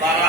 12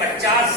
50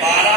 12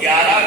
11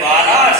12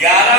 11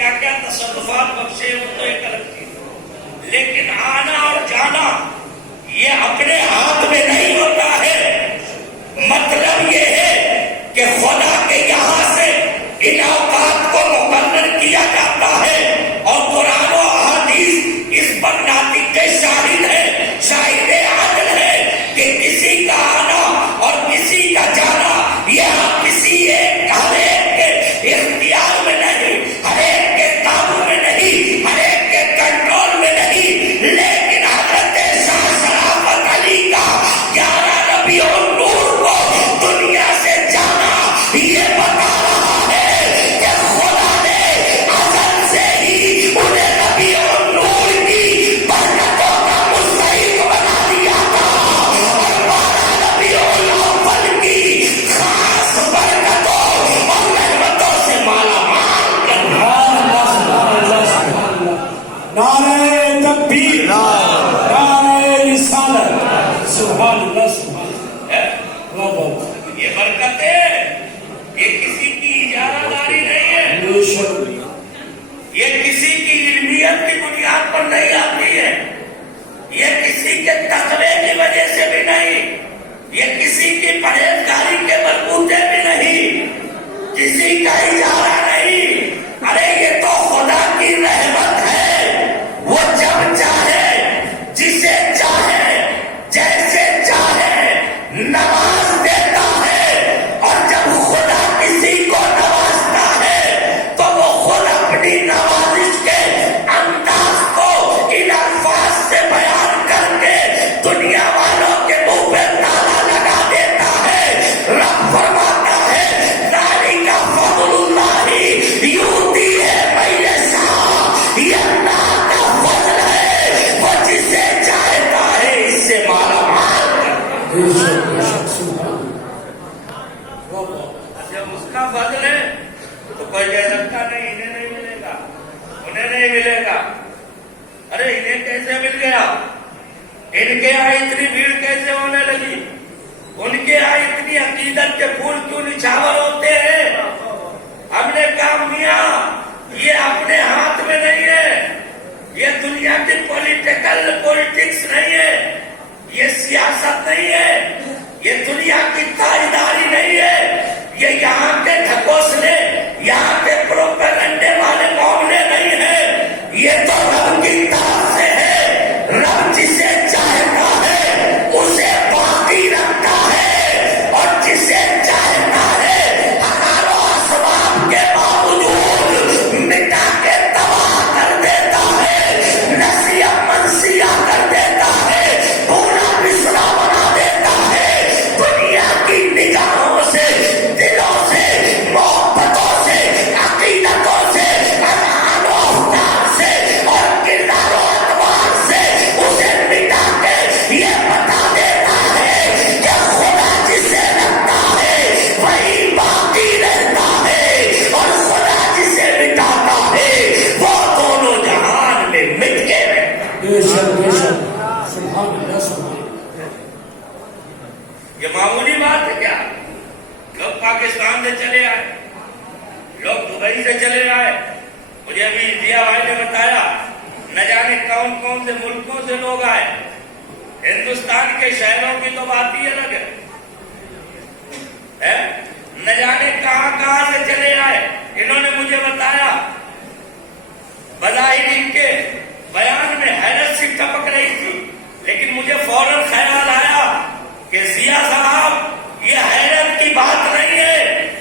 کیا کیا تصرفات بخشے وہ تو ایک الگ چیز، لیکن آنا اور جانا یہ اپنے ہاتھ میں نہیں ہوتا ہے۔ مطلب یہ ہے کہ خدا کے یہاں سے ان اوقات کو مقرر کیا جاتا ہے، اور قرآن و احادیث اس پر ناطق کے شاہد ہے، شاہد عدل ہے کہ کسی کا آنا اور کسی کا جانا یہ کسی ایک ہر ایک کے اختیار میں نہیں، ہر ایک کے قابو میں نہیں، ہر ایک کے کنٹرول میں نہیں، لیکن حضرت شاہ شرافت علی کا 11 ربیع النور کو دنیا سے جانا یہ بتا رہا ہے کہ خدا نے ازل سے ہی انہیں ربیع النور کی برکتوں کا مستحق بنا دیا تھا، اور 12 ربیع الاول کی خاص برکتوں اور رحمتوں سے مالا مال کر دیا۔ نعرہ تکبیر، نعرہ رسالت، سبحان اللہ سبحان اللہ۔ یہ برکت ہے، یہ کسی کی اجارہ داری نہیں ہے، بے شک یہ کسی کی علمیت کی بنیاد پر نہیں آتی ہے، یہ کسی کے تقوی کی وجہ سے بھی نہیں، یہ کسی کی پرہیزگاری کے بلبوتے بھی نہیں، کسی کا اجارہ نہیں۔ ارے یہ تو خدا کی رحمت ہے، وہ جب چاہے جسے چاہے جیسے چاہے نواز دیتا ہے، اور جب خدا کسی کو نوازتا ہے تو وہ خود اپنی نوازش کے انداز کو ان الفاظ سے بیان کر کے دنیا والوں کے منہ پہ تالا لگا دیتا ہے۔ رب فرماتا ہے ذالک فضل اللہ یؤتی ہے من یشاء، یہ اللہ کا فضل ہے، وہ جسے چاہتا ہے اس سے مالا مال کرتا ہے۔ بے شک سبحان اللہ۔ جب اس کا فضل ہے تو کوئی کہہ سکتا نہیں انہیں نہیں ملے گا، انہیں نہیں ملے گا۔ ارے انہیں کیسے مل گیا؟ ان کے یہاں اتنی بھیڑ کیسے ہونے لگی؟ ان کے یہاں اتنی عقیدت کے پھول کیوں نچھاور ہوتے ہیں؟ ہم نے کہا میاں یہ اپنے ہاتھ میں نہیں ہے، یہ دنیا کی پولیٹکس نہیں ہے، یہ سیاست نہیں ہے، یہ دنیا کی تاجداری نہیں ہے، یہ یہاں کے ڈھکوسلے، یہاں کے پروپیگنڈے والے معاملے نہیں ہیں، یہ تو رب کی طرف سے ہے۔ رب جسے چاہتا ہے اسے باقی رکھتا ہے، اور جسے چاہتا ہے ہزاروں اسباب کے باوجود مٹا کے تباہ کر دیتا ہے، نسیہ منسیہ کر دیتا ہے، پورا بسرا بنا دیتا ہے۔ دنیا کی نگاہوں سے، دلوں سے، محبتوں سے، عقیدتوں سے، اذہان و افکار سے اور کردار و اعتبار سے اسے مٹا کے یہ بتا دیتا ہے کہ خدا جسے رکھتا ہے وہی باقی رہتا ہے، اور خدا جسے مٹاتا ہے وہ دونوں جہان میں مٹ کے رہتا ہے۔ بے شک سبحان اللہ سبحان اللہ۔ یہ معمولی بات ہے کیا؟ لوگ پاکستان سے چلے آئے، لوگ دبئی سے چلے آئے، مجھے ابھی ضیاء بھائی نے بتایا نہ جانے کون کون سے ملکوں سے لوگ آئے۔ ہندوستان کے شہروں کی تو بات ہی الگ ہے، نہ جانے کہاں کہاں سے چلے آئے۔ انہوں نے مجھے بتایا بظاہر ان کے بیان میں حیرت سی ٹپک رہی تھی، لیکن مجھے فوراً خیال آیا کہ ضیاء صاحب یہ حیرت کی بات نہیں ہے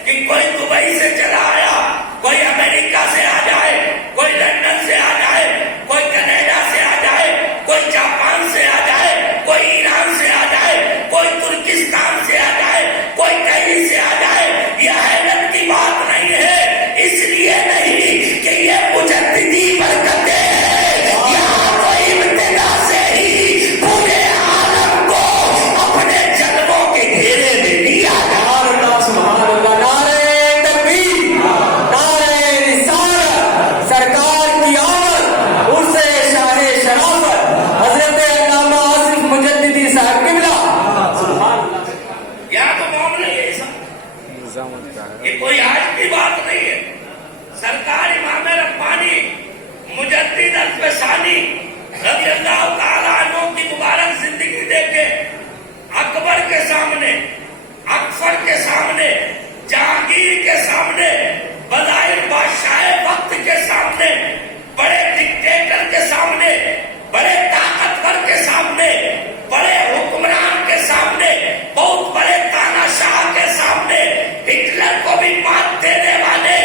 کہ کوئی دبئی سے چلا آیا، کوئی امریکہ سے آ جائے، کوئی لندن سے آ جائے، کوئی کینیڈا سے آ جائے، کوئی جاپان سے آ جائے، کوئی ایران سے آ جائے، کوئی ترکستان سے آ جائے، کوئی کہیں سے آ جائے، یہ حیرت کی بات نہیں ہے۔ اس لیے نہیں کہ یہ مجددی برکتیں ہیں، یہاں تو ابتدا سے ہی پورے عالم کو اپنے جلووں کے گھیرے میں لیا جا رہا۔ سبحان اللہ، نعرہ تکبیر، نعرہ رسالت، سرکار کی آمد، عرس شاہ شرافت حضرت علامہ آصف مجددی صاحب قبلہ۔ سبحان اللہ۔ یہاں تو معاملہ یہ سب، یہ کوئی آج کی بات نہیں ہے۔ سرکار امام ربانی مجدد الفسانی رضی اللہ تعالیٰ عنہ کی مبارک زندگی دیکھے، اکبر کے سامنے، اکبر کے سامنے، جہانگیر کے سامنے، بظاہر بادشاہ وقت کے سامنے، بڑے ڈکٹیٹر کے سامنے، بڑے طاقتور کے سامنے، بڑے حکمران کے سامنے، بہت بڑے تاناشاہ کے سامنے، ہٹلر کو بھی مات دینے والے،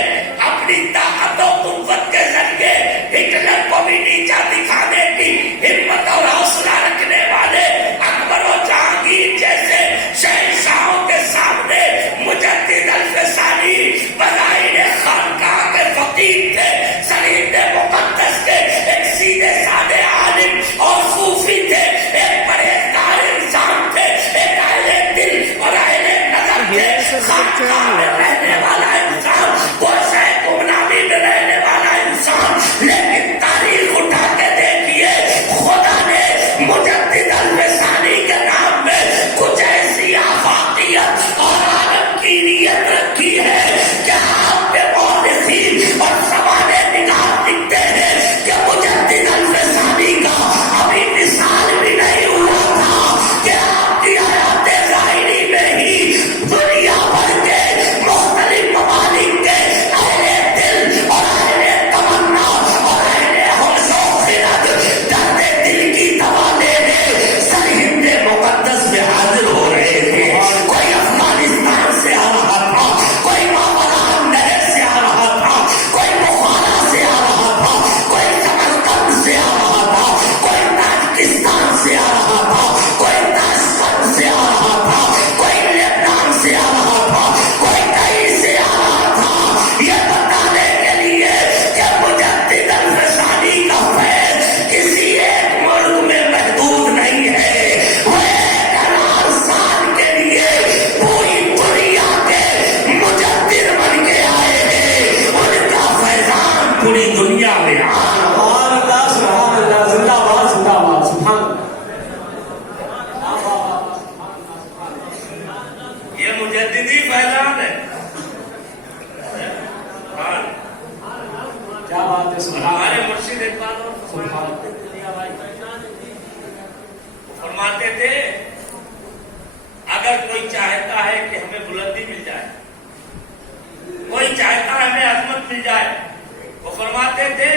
اپنی طاقت و قوت کے ذریعے ہٹلر کو بھی نیچا دکھانے کی ہمت اور حوصلہ رکھنے والے اکبر و جہانگیر جیسے شہنشاہوں کے سامنے مجدد الفسانی بظاہر خانقاہ کے فقیر تھے، شریعت مقدس کے ایک سیدھے سادے عالم اور صوفی تھے، ایک پرہیزگار انسان تھے، ایک اہل دل اور اہل نظر تھے، خانقاہ میں رہنے والا انسان، گوشہ گمنامی میں رہنے والا انسان، لیکن تاریخ اٹھا کے دیکھیے خدا نے مجدد الفسانی کے نام میں کچھ ایسی آفاقیت اور عالمگیریت رکھی ہے کہ آپ کے مورخین اور زمانے نگار لکھتے ہیں کہ مجدد الفسانی کا ابھی مثال بھی نہیں ہوا تھا کہ آپ کی حیات ظاہری میں ہی دنیا بھر کے مختلف ممالک کے اہل دل اور اہل تمنا اور اہل ہوش و خرد درد دل کی دوا لینے سرہند مقدس میں حاضر ہو رہے تھے، کوئی افغانستان سے آ رہا تھا، کوئی ماوران نہر سے آ رہا تھا، کوئی بخارا سے آ رہا تھا، کوئی سمرقند سے آ رہا تھا، کوئی تاجکستان سے آ رہا تھا، کوئی تاشقند سے آ رہا تھا، کوئی لبنان سے آ رہا تھا، کوئی کہیں سے آ رہا تھا، یہ بتانے کے لیے کہ مجدد الفسانی کا فیض کسی ایک ملک میں محدود نہیں ہے، وہ ایک ہزار سال کے لیے پوری دنیا کے مجدد بن کے آئے ہیں، ان کا فیضان پوری دنیا میں سبحان اللہ سبحان اللہ، زندہ باد زندہ باد، سبحان اللہ۔ یہ مجددی فیضان ہے۔ ہاں، کیا بات ہے، سبحان ہمارے اللہ مرشد ایک بات اور سبحان فرماتے تھے اگر کوئی چاہتا ہے کہ ہمیں بلندی مل جائے، کوئی چاہتا ہے ہمیں عظمت مل جائے، وہ فرماتے تھے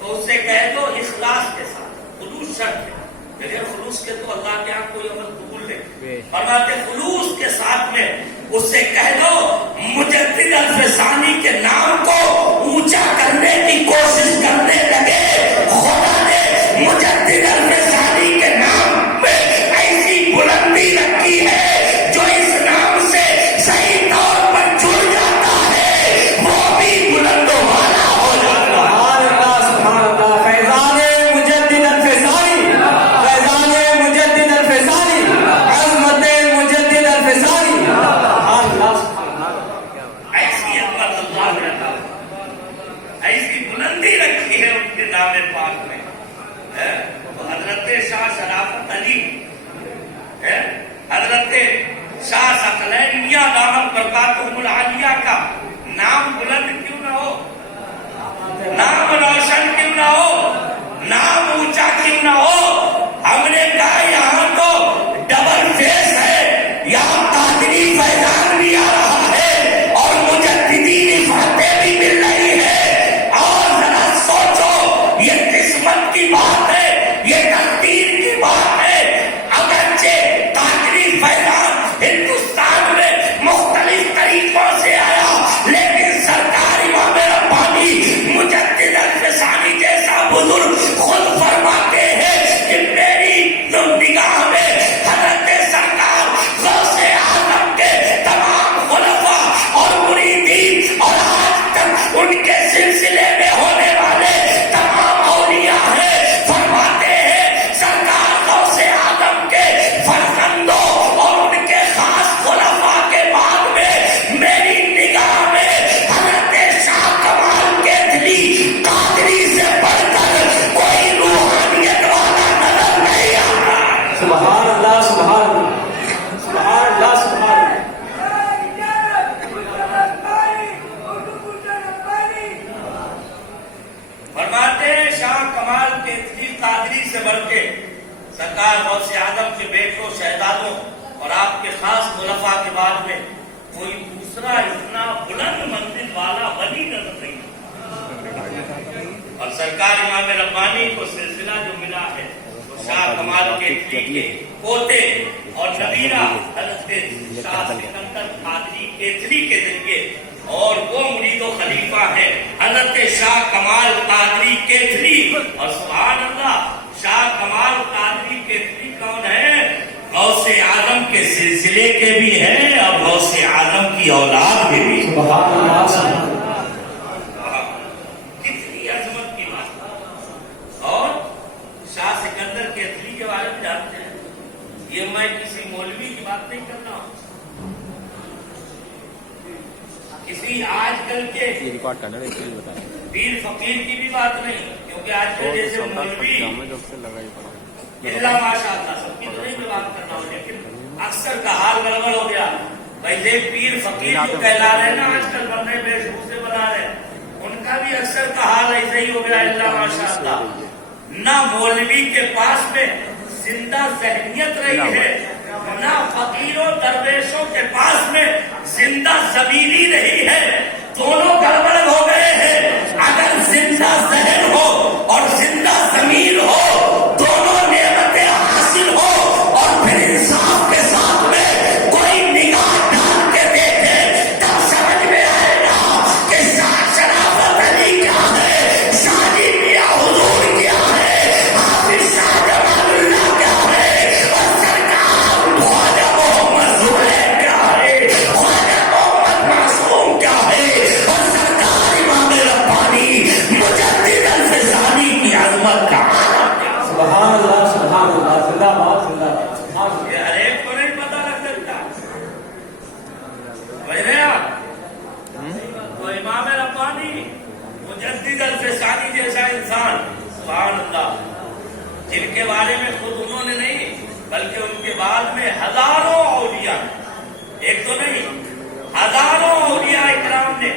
تو اس سے کہہ دو اخلاص کے ساتھ، خلوص شرط ہے، بغیر خلوص کے تو اللہ کے یہاں کوئی عمل قبول نہیں، فرماتے خلوص کے ساتھ میں اس سے کہہ دو مجدد الفسانی کے نام کو اونچا کرنے کی کوشش کرنے لگے، خدا نے مجدد الفسانی کے نام میں ایسی بلندی رکھی ہے جو اس نام سے صحیح طور پر جڑ جاتا ہے وہ بھی بلند و بالا ہو جاتا ہے۔ سبحان اللہ سبحان اللہ، فیضان مجدد الفسانی، فیضان مجدد الفسانی، عظمت مجدد الفسانی، سبحان اللہ سبحان اللہ۔ ایسی عظمت اللہ نے عطا کی، ایسی بلندی رکھی ہے ان کے نام پاک میں۔ تو حضرت شاہ شرافت علی، حضرت شاہ ثقلین میاں دامت برکاتہم العالیہ کا نام بلند کیوں نہ ہو، نام روشن کیوں نہ ہو، نام اونچا کیوں نہ ہو، ہم نے کہا یہاں تو ڈبل فیس ہے، یہاں قادری فیضان بھی آ رہا ہے اور مجددی نفاتیں بھی مل رہی ہے، اور ذرا سوچو یہ قسمت کی بات ہے، یہ تقدیر کی بات ہے، اگرچہ قادری فیضان ہندوستان میں مختلف طریقوں سے آیا سرکار غوث اعظم کے بیٹوں شہزادوں اور آپ کے خاص خلفاء کے بعد میں کوئی دوسرا اتنا بلند منزل والا ولی نظر نہیں. اور سرکار امام ربانی کو سلسلہ جو ملا ہے وہ شاہ کمال کیتلی کے پوتے اور نبیرہ حضرت شاہ سکندر قادری کیتلی کے ذریعے، اور وہ مرید و خلیفہ ہے حضرت شاہ کمال قادری کیتلی. اور سبحان اللہ، شاہ کمال قادری کیتلی کون ہے؟ غوث اعظم کے سلسلے کے بھی ہیں اور غوث اعظم کی اولاد کے بھی. سبحان اللہ سبحان اللہ. کتنی عظمت کی بات. اور شاہ سکندر کیتلی کے بارے میں جانتے ہیں، یہ میں کسی مولوی کی بات نہیں کر رہا ہوں، کسی آج کل کے پیر فقیر کی بھی بات نہیں، کیونکہ آج کل جیسے مولوی اللہ ماشاء اللہ سب کی تو نہیں میں بات کرنا ہوں، لیکن اکثر کا حال گڑبڑ ہو گیا. پہلے پیر فقیر جو کہلا رہے نا آج کل بننے بیش سے بنا رہے، ان کا بھی اکثر کا حال ایسے ہی ہو گیا. اللہ ماشاء اللہ، نہ مولوی کے پاس میں زندہ ذہنیت رہی ہے، نہ فقیروں درویشوں کے پاس میں زندہ ضمیری رہی ہے. دونوں گڑبڑ ہو گئے ہیں. اگر زندہ ذہن ہو اور زندہ ضمیر ہو، دونوں نعمتیں حاصل ہو، اور پھر انصاف کے ساتھ میں کوئی نگاہ ڈال کے دیکھے، تب سمجھ میں آئے گا کہ شاہ شرافت علی کیا ہے، شاہ جی میاں حضور کیا ہے، حافظ شاہ جمال اللہ کیا ہے، اور سرکار خواجہ محمد زبیر کیا ہے، خواجہ محمد معصوم کیا ہے، اور سرکار امام ربانی مجدد الفسانی کی عظمت کا. سبحان اللہ سبحان اللہ. زندہ باد زندہ باد. سبحان اللہ. یہ ہر ایک کو نہیں پتا لگ سکتا. سمجھ رہے آپ؟ تو امام ربانی مجدد الفسانی جیسا انسان، سبحان اللہ، جن کے بارے میں خود انہوں نے نہیں بلکہ ان کے بعد میں ہزاروں اولیاء، ایک تو نہیں ہزاروں اولیاء اکرام نے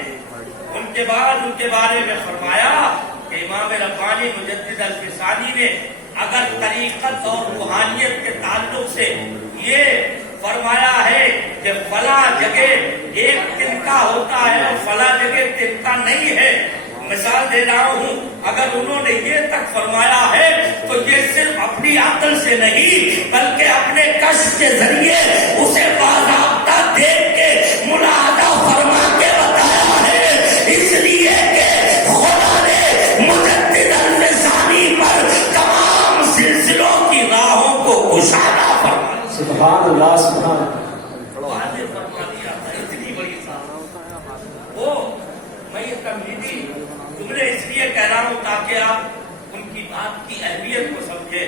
ان کے بعد ان کے بارے میں فرمایا کہ امام ربانی مجدد الفسانی نے اگر طریقت اور روحانیت کے تعلق سے یہ فرمایا ہے کہ فلاں جگہ ایک تنکا ہوتا ہے اور فلاں جگہ تنکا نہیں ہے، مثال دے رہا ہوں، اگر انہوں نے یہ تک فرمایا ہے تو یہ صرف اپنی عقل سے نہیں بلکہ اپنے کشف کے ذریعے اسے باضابطہ دیکھ کے ملاحظہ فرما کے بتایا ہے. اس لیے کہ خدا نے مجدد الفسانی پر تمام سلسلوں کی راہوں کو کشادہ فرمایا. سبحان اللہ سبحان اللہ. واضح فرما دیا تھا. اتنی بڑی صاحب وہ میں یہ تمہیدی جملے اس لیے کہہ رہا ہوں تاکہ آپ ان کی بات کی اہمیت کو سمجھیں.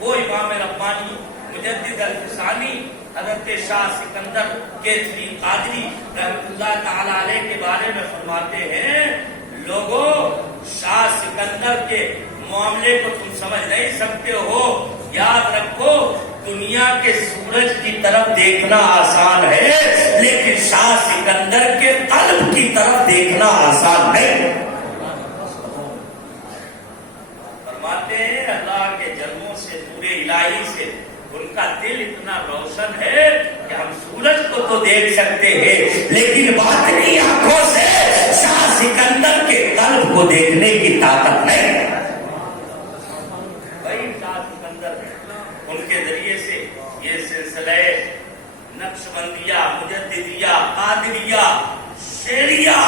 وہ امام ربانی مجدد الفسانی حضرت شاہ سکندر کیتلی قادری رحمۃ اللہ تعالی علیہ کے بارے میں فرماتے ہیں، لوگوں شاہ سکندر کے معاملے کو تم سمجھ نہیں سکتے ہو. یاد رکھو، دنیا کے سورج کی طرف دیکھنا آسان ہے لیکن شاہ سکندر کے قلب کی طرف دیکھنا آسان نہیں. فرماتے ہیں اللہ کے جلووں سے، نور الہی سے ان کا دل اتنا روشن ہے کہ ہم سورج کو تو دیکھ سکتے ہیں لیکن باطنی آنکھوں سے شاہ سکندر کے قلب کو دیکھنے کی طاقت نہیں. بھائی شاہ سکندر ان کے ذریعے سے یہ سلسلہ نقشبندیہ، مجددیہ، قادریہ، شیریہ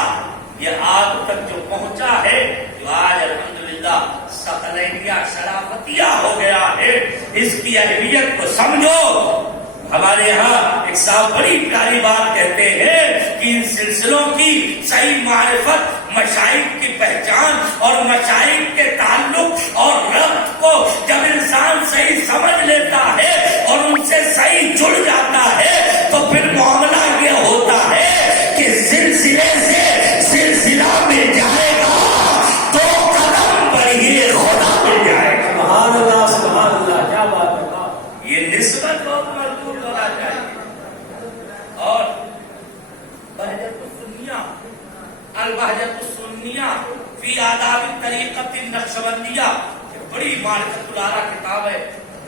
یہ آج تک جو پہنچا ہے، جو آج الحمدللہ ثقلینیہ شرافتیہ ہو گیا ہے، اس کی اہمیت کو سمجھو. ہمارے یہاں ایک صاحب بڑی پیاری بات کہتے ہیں کہ ان سلسلوں کی صحیح معرفت، مشائخ کی پہچان اور مشائخ کے تعلق اور ربط کو جب انسان صحیح سمجھ لیتا ہے اور ان سے صحیح جڑ جاتا ہے تو پھر معاملہ یہ ہوتا ہے کہ سلسلے سے سلسلہ مل جائے گا تو قدم بڑھیے خدا مل جائے گا. سبحان اللہ سبحان اللہ. کیا بات ہے. یہ نسبت بہت مضبوط ہونا چاہیے. اور بہجت السنیہ، البہجت السنیہ فی آداب طریقت النقشبندیہ، بڑی معرفت العالی کتاب ہے.